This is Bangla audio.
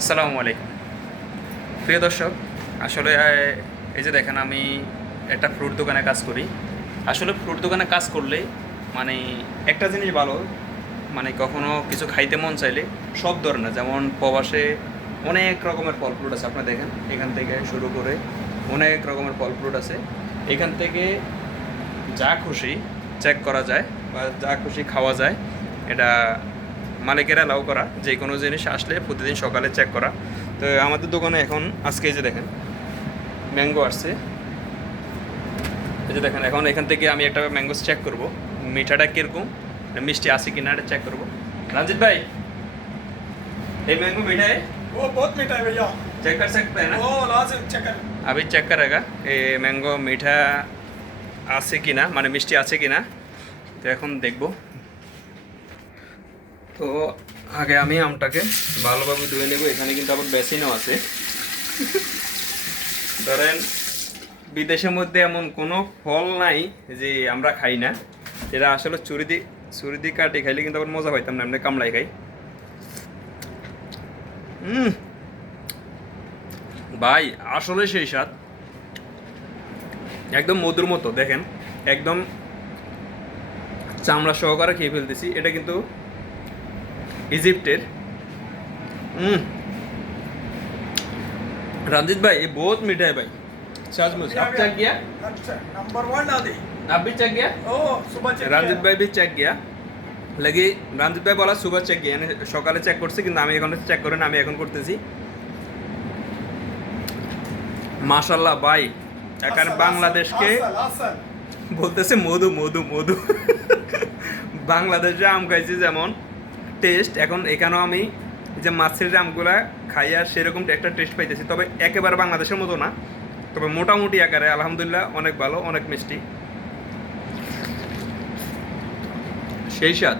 আসসালামু আলাইকুম প্রিয় দর্শক। আসলে এই যে দেখেন, আমি একটা ফ্রুট দোকানে কাজ করি। আসলে ফ্রুট দোকানে কাজ করলে মানে একটা জিনিস ভালো, মানে কখনো কিছু খাইতে মন চাইলে সব ধরনের, যেমন প্রবাসে অনেক রকমের ফল ফ্রুট আছে। আপনি দেখেন, এখান থেকে শুরু করে অনেক রকমের ফল ফ্রুট আছে। এখান থেকে যা খুশি চেক করা যায় বা যা খুশি খাওয়া যায়। এটা মালিকেরা অ্যালাউ করা, যে কোনো জিনিস আসলে প্রতিদিন সকালে চেক করা। তো আমাদের দোকানে এখন আজকে এই যে দেখেন ম্যাঙ্গো আসছে। এই যে দেখেন, এখন এখান থেকে আমি একটা ম্যাঙ্গো চেক করব, মিঠাটা কীরকম, মিষ্টি আছে কিনা এটা চেক করব। रंजित भाई, ये मैंगो मीठा है? वो बहुत मीठा है भैया। चेक कर सकते हैं ना? वो लाजिम चेक कर। अभी चेक करेगा ये मैंगो मीठा আছে কিনা, মানে মিষ্টি আছে কিনা। তো এখন দেখব। তো আগে আমি আমটাকে ভালোভাবে ধুয়ে নেব। এখানে কিন্তু আবার বেসিনও আছে। ধরেন বিদেশের মধ্যে এমন কোনো ফল নাই যে আমরা খাই না। এরা আসলে ছুরি দিয়ে কাটে খাইলে কিন্তু আবার মজা পাইতাম না, এমনি কামড়াই খাই। ভাই আসলে সেই স্বাদ, একদম মধুর মতো। দেখেন একদম চামড়া সহকারে খেয়ে ফেলতেছি। এটা কিন্তু इजिप्टेर। रंजित भाई ये बहुत मीठा है भाई, सचमुच। आप चेक किया? अच्छा नंबर 1 आदि। आप भी चेक किया? ओ सुबह चेक रंजित भाई भी चेक किया। লাগি রঞ্জিত ভাই বলা সুপার চেক গিয়ে সকালে চেক করছি, কিন্তু আমি এখন চেক করে না, আমি এখন করতেছি। মাশাল্লাহ ভাই, এখানে বাংলাদেশকে বলতেছে মধু মধু মধু। বাংলাদেশে আম খাইছি যেমন টেস্ট, এখন এখানেও আমি যে মাছের আমগুলা খাই আর সেরকম একটা টেস্ট পাইতেছি। তবে একেবারে বাংলাদেশের মতো না, তবে মোটামুটি আকারে আলহামদুলিল্লাহ অনেক ভালো, অনেক মিষ্টি, সেই স্বাদ।